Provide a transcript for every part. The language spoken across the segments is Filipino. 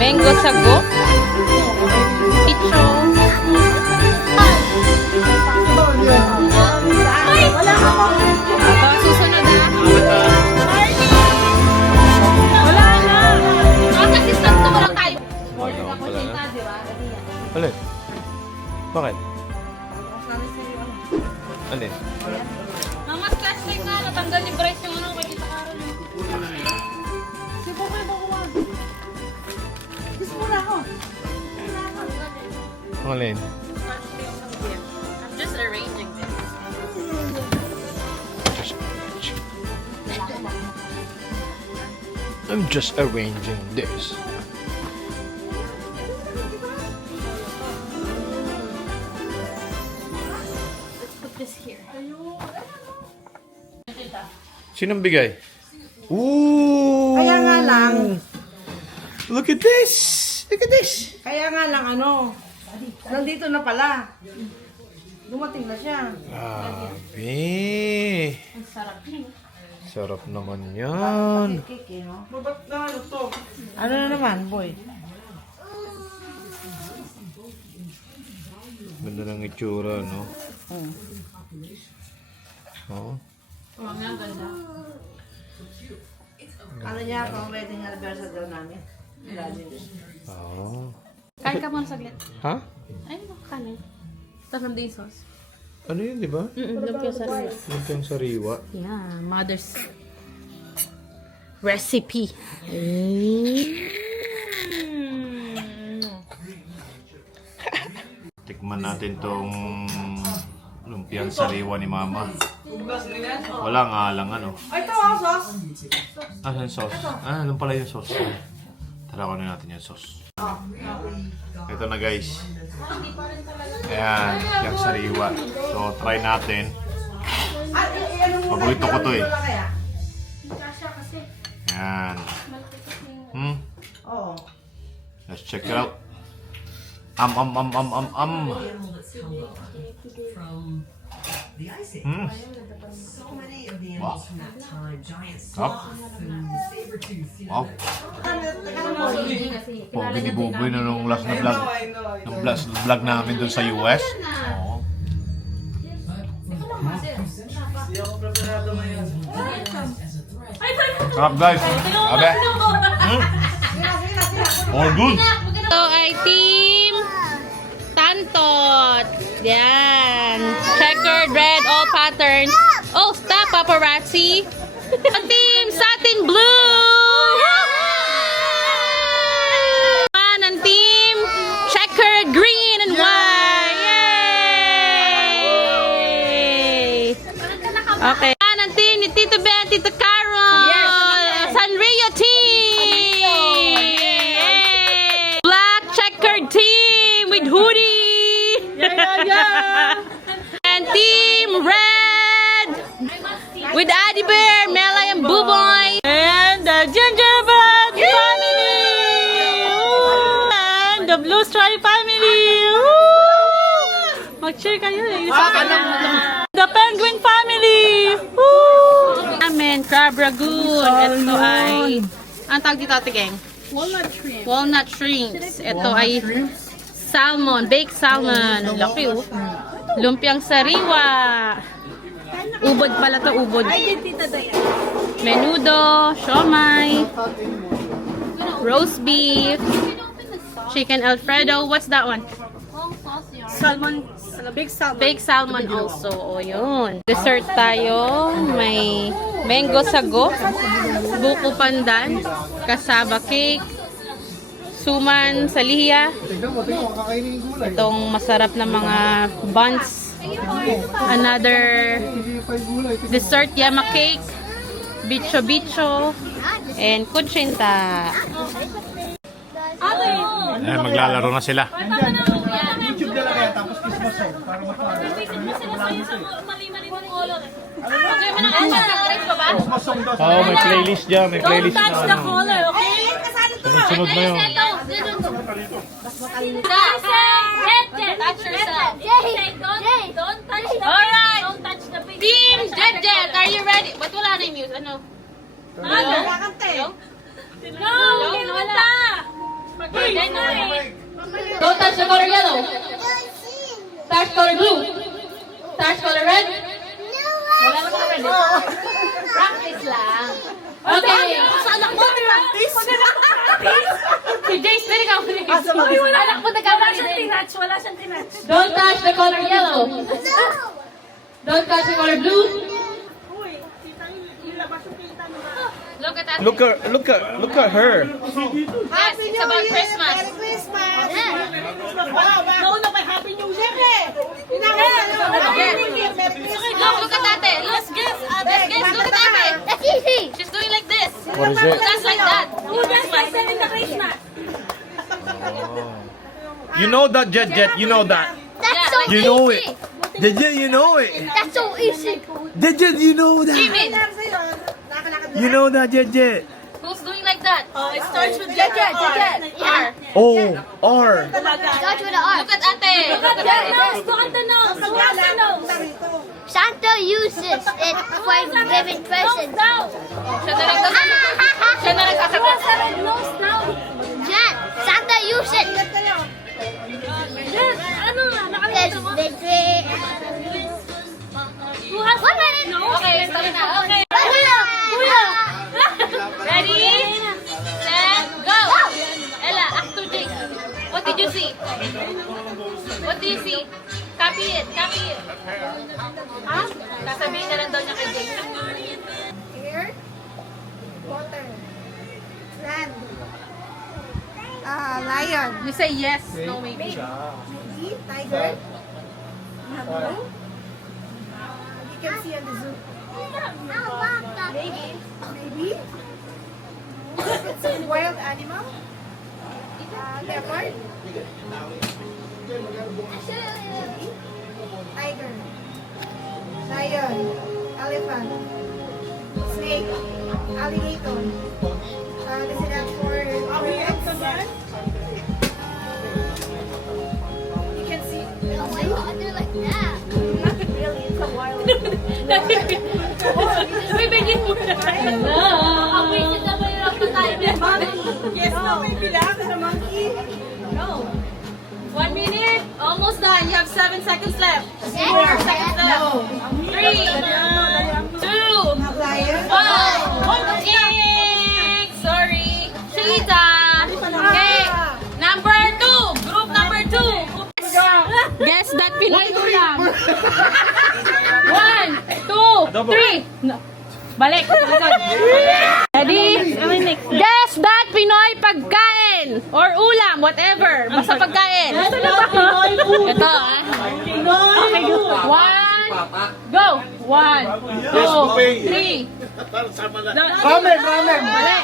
Mango sago. Icho. Ito, susunod na. Wala na. Mag-assistant na wala tayo. Alin? Bakit? Alin? Mama, flashlight na. Natanggal ni Bryce yung ano. Makikita ka rin. Sige po kayo bakuha. Gusto mo na ako. Alin? I'm just arranging this. I'm just arranging this. Let's put this here. Sinong bigay? Ooh! Kaya nga lang. Look at this! Look at this! Kaya nga lang ano. Nandito na pala. Dumating na siya. Grabe! Ang sarap yun. Sarap naman yan. Cake, no? Babat na ano to? Ano na naman, boy? Ganda ng itsura, no? Oh. Oh. Oo nga, ganda. Ano niya kung wedding anniversary daw namin? Oh. Kain ka muna saglit. Ha? Ay, kanin. Tapos nandiyo yung sauce. Ano yun, di ba? Lumpia sariwa. Yung sariwa. Yeah, mother's recipe. Tikman natin tong lumpiang sariwa ni Mama. Wala nga lang ano. Ay, ito ang sauce. Asan sauce? Ah, alam pala yung sauce. Tara ko na natin yung sauce. Ito na guys. Ayan, yung sariwa. So, try natin. Paborito ko to eh. Ayan. Oo. Let's check it out. Wow. Wow. Oh, binibuboy na nung last na vlog. Nung last vlog namin dun sa US. Oo. Sarap guys. Abe. All good. Ito ay Team Tantot. Yan. Checkered red, all patterns. Oh, stop, paparazzi. Team Satin Blue. Ang team Checkered green and white. Yay! Okay. Ang team ni Tito Ben, Tito Carol. Sanrio team. Black checkered team with hoodie. And team red with Addy Bear, Melay and Buboy. And the Gingerbread family. And the Blue Stripe family. Mag-cheer kayo eh. The Penguin family. Amen, Crab Ragoon. Ito ay, ang tawag dito ate gang? Walnut shrimps. Walnut shrimps. Ito ay salmon, baked salmon. Ang laki oh. Lumpiang sariwa. Ubod pala to, ubod. Menudo, siomay, roast beef, chicken Alfredo. What's that one? Salmon, baked salmon also. O yun. Dessert tayo. May mango sago, buko pandan, kasaba cake, suman sa lihiya. Itong masarap na mga buns. Another dessert, yama cake, bicho-bicho, and kuchinta. Ayan, maglalaro na sila. YouTube talaga yan, tapos Christmas song, para Christmas song daw. Oo, may playlist dyan. May playlist na ano. color, okay? Sunod na yun. Touch yourself. Don't touch the Alright. Don't touch the baby. Team Jet, are you ready? Ba't wala na yung mute? Ano? Kakante. No, wala. touch the color yellow. Touch color blue. Touch color red. Wala na color red. Practice lang. Okay. Anak mo, practice? Si Jace, pwede ka muli. Anak mo, nagkamali din. Wala siyang tinatch. Don't touch the color yellow. Don't touch the color blue. Look at that. Look at her. Yes, it's about Christmas. Nauna pa Happy New Year eh! Look at that. Let's guess. Look at that. That's easy. She's doing like this. What is it? Just like that. You know that, Jet. You know that. That's so You easy. know it. Jet, you know it. That's so easy. Jet, you know that. Jimin, You know that, Jet. who's doing like that? It starts with Jet. R. Oh, R. Start with an R. Look at ate. Look at ate. Look at the nose! Look at the nose! Santa uses it for giving presents. Siya na nagsasagot. Siya na nagsasagot. Jan, Santa uses it. Because the tree. 1 minute. Okay, start na. Okay. Kuya. Ready? Set, go! Ella, act to Jake. What did you see? What do you see? Copy it. Ha? Sasabihin na lang daw niya kay Jake. Here, water, land, lion, You say yes, no maybe. maybe tiger, mango. You can see on the zoo. Maybe. It's a wild animal. Leopard, tiger, lion, elephant, snake, alligator. This is that for birds. You can see. Like that. Really, it's a wild. Uy, bigyan mo na. Awisin na ba yung Monkey! Yes, no, maybe lang. The monkey. No. 1 minute. Almost done. You have 7 seconds left. 4 Yeah. seconds left. 3, 2, Lion. 1. Yay! Sorry. Cheetah. Okay. Number 2. Group number 2. Guess that Pinoy ulam. 1, 2, 3. No. Balik. Ready? Guess that Pinoy pagkain or ulam, whatever. Basta pagkain. Ito ah. 1, go. 1, 2, 3. Ramen. Mali.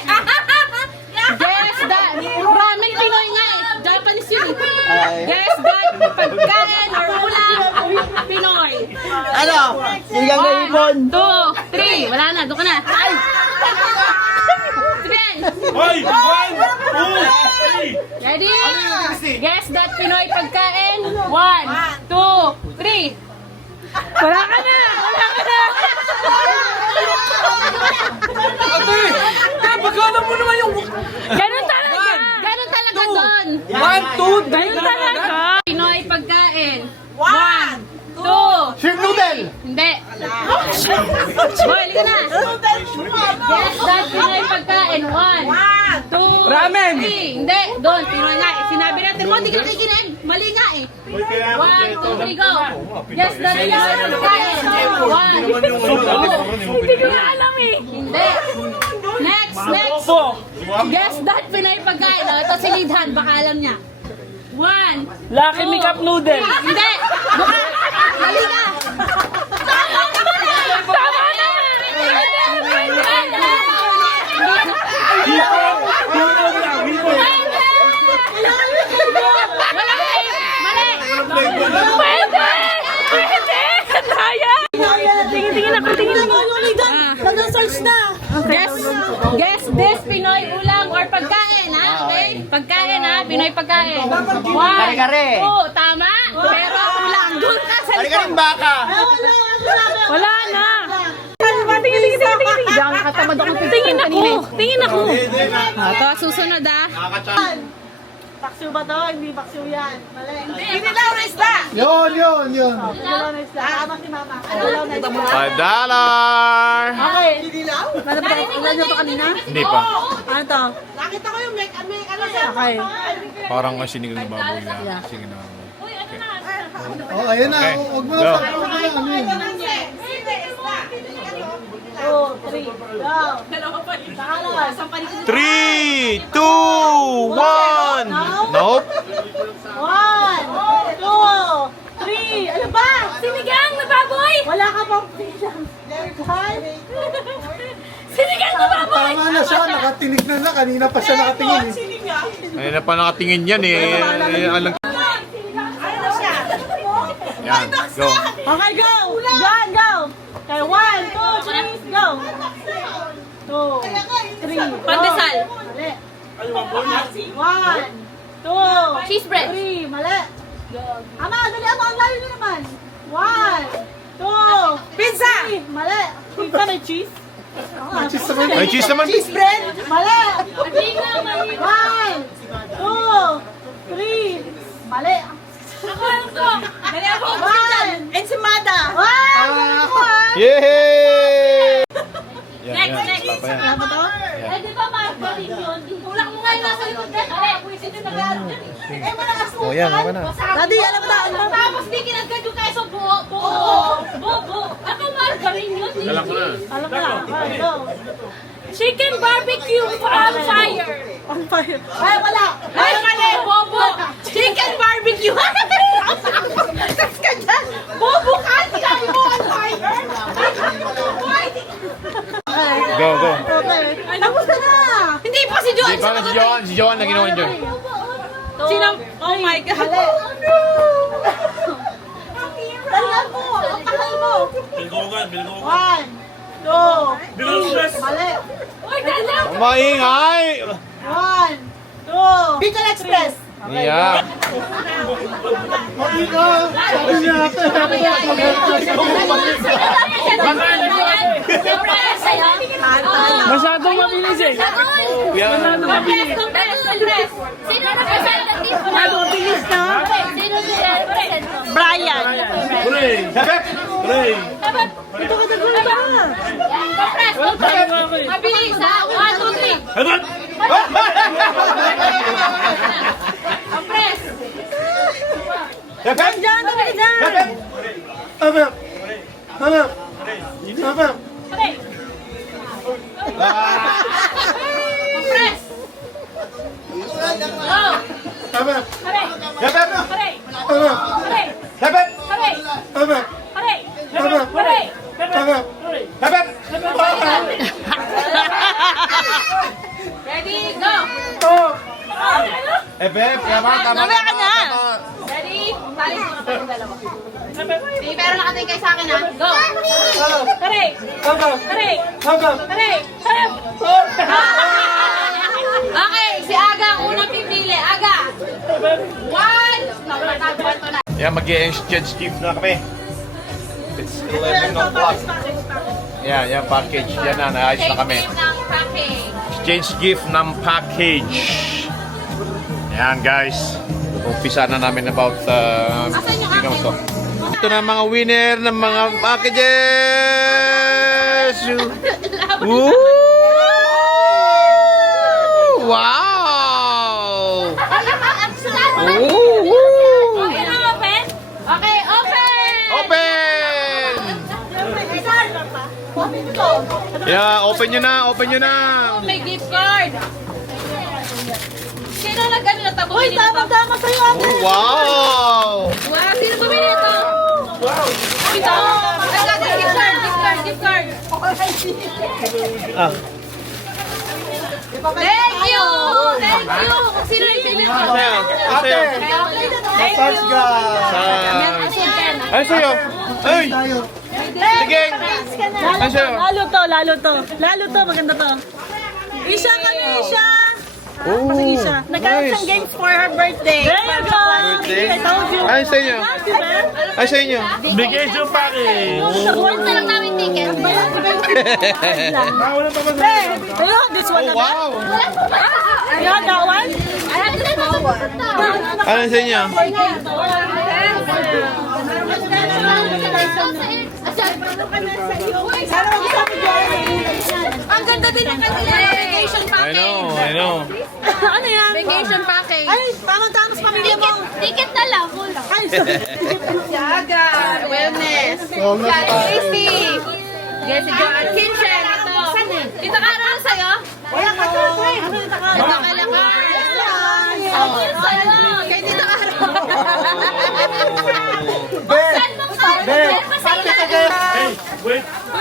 Guess that. Ramen Pinoy nga eh. Japanese yun eh. Guess that pagkain or ulam Pinoy. Ano? Sigang na ipon. 1, 2, 3. Wala na. Doon ka na. Ay! Sige. Hoy! 1, 2, 3! Ready? Guess that Pinoy pagkain. 1, 2, 3. Wala ka na. Ate! Pagkana mo naman yung... Ganun talaga. Ganun talaga doon. 1, 2, Ganun talaga. Pinoy pagkain. 1, 2. Shrimp noodle! Hindi. Hoy, halika na. Guess that Pinoy pagkain. 1, 2, Ramen! 3. Hindi. Doon. Pinoy nga eh. Sinabi natin mo, hindi ka nakikinig. Mali nga eh. 1, 2, 3, go. Guess that Pinoy pagkain. 1, 2. Hindi ko na alam eh. Hindi. Next. Guess that Pinoy pagkain. Oh, ito si Lidhan. Baka alam niya. 1, Lucky Me Cup Noodle. hindi. Mali ka. Tama na. Wala eh. Mali. Pwede. Kaya. Tingin ako. Nag-search na. Guess this Pinoy ulam or pagkain, ha? Okay? Pagkain, ha? Pinoy pagkain. 1, 2, tama? Pero ulam. Doon ka sa likod. baka! Wala na. Tingin. Diyan katamad ako. Tingin ako. Ito, susunod, ha? Paksiw ba to? Hindi paksiw yan. Mali. Kinilaw na isda! Yun. Kinilaw na isda. Tama si mama. Kinilaw na isda. $5. Okay. Ilan nyo to kanina? Hindi pa. Ano to? Nakita ko yung ano siya. Okay. Parang sinigang baboy na. Sinigang baboy. Oh, ayun na. Okay. Huwag mo Go. na ano yun. 2, 3, go. Pangalawa. 3, 2, 1. Nope. 1, 2, 3. Ano ba? Sinigang na baboy! Wala ka pang sinigang. Sinigang na baboy! Tama na siya. Nakatinig na. Kanina pa siya nakatingin eh. Ayun na pa nakatingin yan eh. Alang... Yan, go. Okay, go! Yan, go! Okay, 1, 2, 3, go! 2, 3, Pandesal! Mali. 1, 2, Cheese bread. 3, mali. Ama, dali ama, ang layo nyo naman. 1, 2, Pizza! 3, mali. Pizza may cheese? May cheese naman. Cheese bread! Mali. 1, 2, 3, mali. Dali ako! 1, Ensimada! 1, Yay! Yan, yan. Next. Papa yan. Ano ba to? Eh, di ba marketing yun? Tulak mo nga yung nasa likod dyan. Ay, pwisit yung nag-aaral dyan. Eh, malakas mo! Oh, yan. Okay na. Daddy, alam mo na, ano ba? Tapos di kinagad yung keso buo. Buo. Ako marketing yun. Alam ko na. Alam mo na. Okay, go. Chicken barbecue on fire. On fire. Ay, wala. Ay, mali! Bobo. Chicken barbecue! Tapos ka dyan! Bobo ka! Sinabi mo on fire! Go, go. Okay. Tapos ka na. Hindi pa si John! Di ba si Johan? Si Johan na ginawa niyo. Sinang... Oh my God! Mali. Talihan mo. Ang takal mo. 1, 2, mali. Uy, dalaw. Maingay! 1, 2, Bicol Express! Yeah. Sabi niya ako. Masyadong mabilis eh. Masyadong mabilis. Sino representative mo? Masyadong mabilis na. Sino representative mo? Brian. Ito ka dagulay ba? Compress. Mabilis ha. 1, 2, 3. Compress. Diyan, dali dyan. Abab. Abab. Abab. Hooray. Compress. Go. Abab. Hooray. Abab. Hooray. Abab. Hooray. Abab. Hooray. Abab. Hooray. Abab. Hooray. Abab. Abab. Ready, go. Oh. Tama, tama. Mamaya ka na. Ready? Talis mo na pa yung dalawa. May pera nakatingin kayo sa akin ha. Go. Hooray. Abab. Hooray. Abab. Hooray. Okay, si Aga ang unang pipili. Aga. 1. Natagpuan to na. Yan, mag-exchange gift na kami. It's 11 o'clock. Yan, yan, package. Yan na, naayos na kami. Take name ng package. Exchange gift ng package. Yan, guys. Umpisa na namin about sino to. Ito na mga winner ng mga packages. Woo! Wow! Woo! Okay na, open? Okay, open! Open! Yeah, open nyo na, open nyo na. Oh, may gift card. Sino nag-ano na tabo? Uy, tama-tama sa'yo ate. Oh, wow! Wow, sino bumili ito? Wow! Ito! Ay, gift card, gift card, gift card. Ah, Thank you! Thank you! Kung sino yung pinili ko? sa'yo. Sa'yo. Massage ka. Ay, sa'yo. Ay! Sige! Ay, sa'yo. Lalo to, lalo to. Lalo to, maganda to. Isha kami, Isha. Oh, Sige, Isha. Nagkaroon nice. siyang games for her birthday. There you go. Birthday. I told you. Ay, sa inyo. Ay, sa inyo. Vacation package. Punta lang namin ticket. Hey, this one Oh, na ba? wow! You want that one? I have this small one. Ano sa inyo? Ang ganda din ng kanila vacation I package. know. Ano yan? Vacation package. Ay, tamang-tama sa pamilya mo. Ticket na lang, kulang. Ay, Yaga, wellness. Tasty. Jessica at Kitchen. Ito. Ito ka na sa'yo? Wala ka to, Ano yung taka? Ito ka lang. Sa'yo. Kay Tito Caro. Saan mo sa?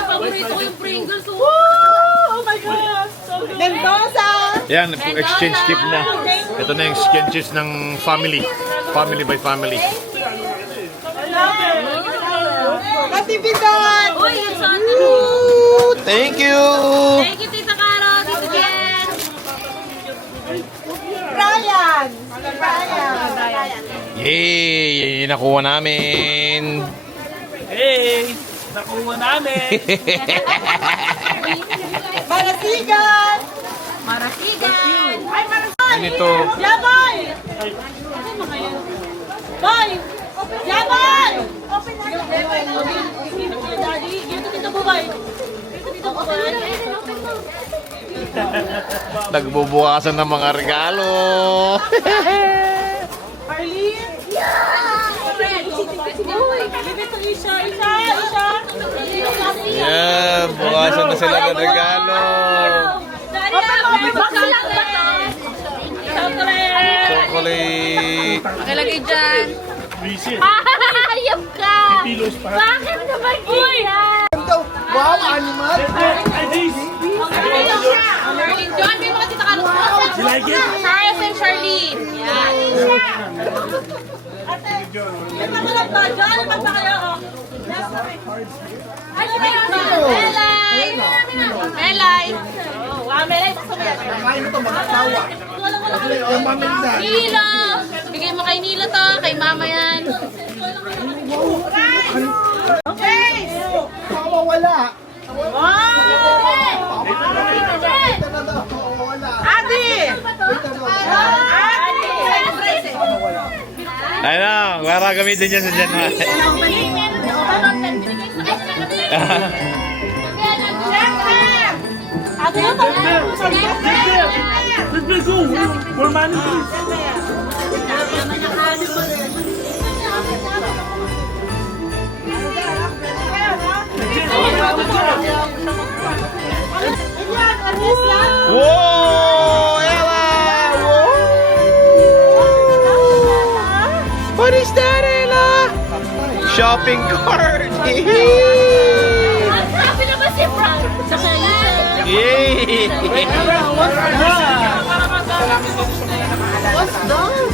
Paborito ko yung Pringles. Oh my God! So good. Mendoza! Yan, exchange gift na. Ito na yung exchange gift ng family. Family by family. Natividad! Uy, yung sa Thank you! Thank you, Tito Caro. Tito Jen. Brian! Brian! Yay! Nakuha namin! Hey! Nakuha namin! Marasigan! Marasigan. Ay, Marasigan! Ano ito? Yabay! Boy! Yabay! Open na yun. Dito ko daddy. Dito bubay. Dito bubay. Nagbubukasan ng mga regalo! Arlene! Dito isa. Yan, bukasan na sila ng regalo! Open lang ba ito? Chocolate! Chocolate! Pakilagay dyan. Visit! Hayop ka. Pilos pa! Bakit naman ganyan? Wow, animal! Ay, this! Charlene, John, may mga Tito Caro. You like it? Charles and Charlene. Yan. May magulang ba? Diyan, naman ba kayo? Melay. Melay. Melay, gusto mo yan. Kain ito, mag-asawa. Yung maminsan. Nilo. Bigay mo kay Nilo to. Kay mama yan. Okay! Wala. Adi! Ano, para gamitin dyan sa dyan. Adi yung Let's go! More money, please! Whoa! Ella! Whoa! What is that, Ella? Shopping cart! Sabi naman si Frank. Yay! What's done?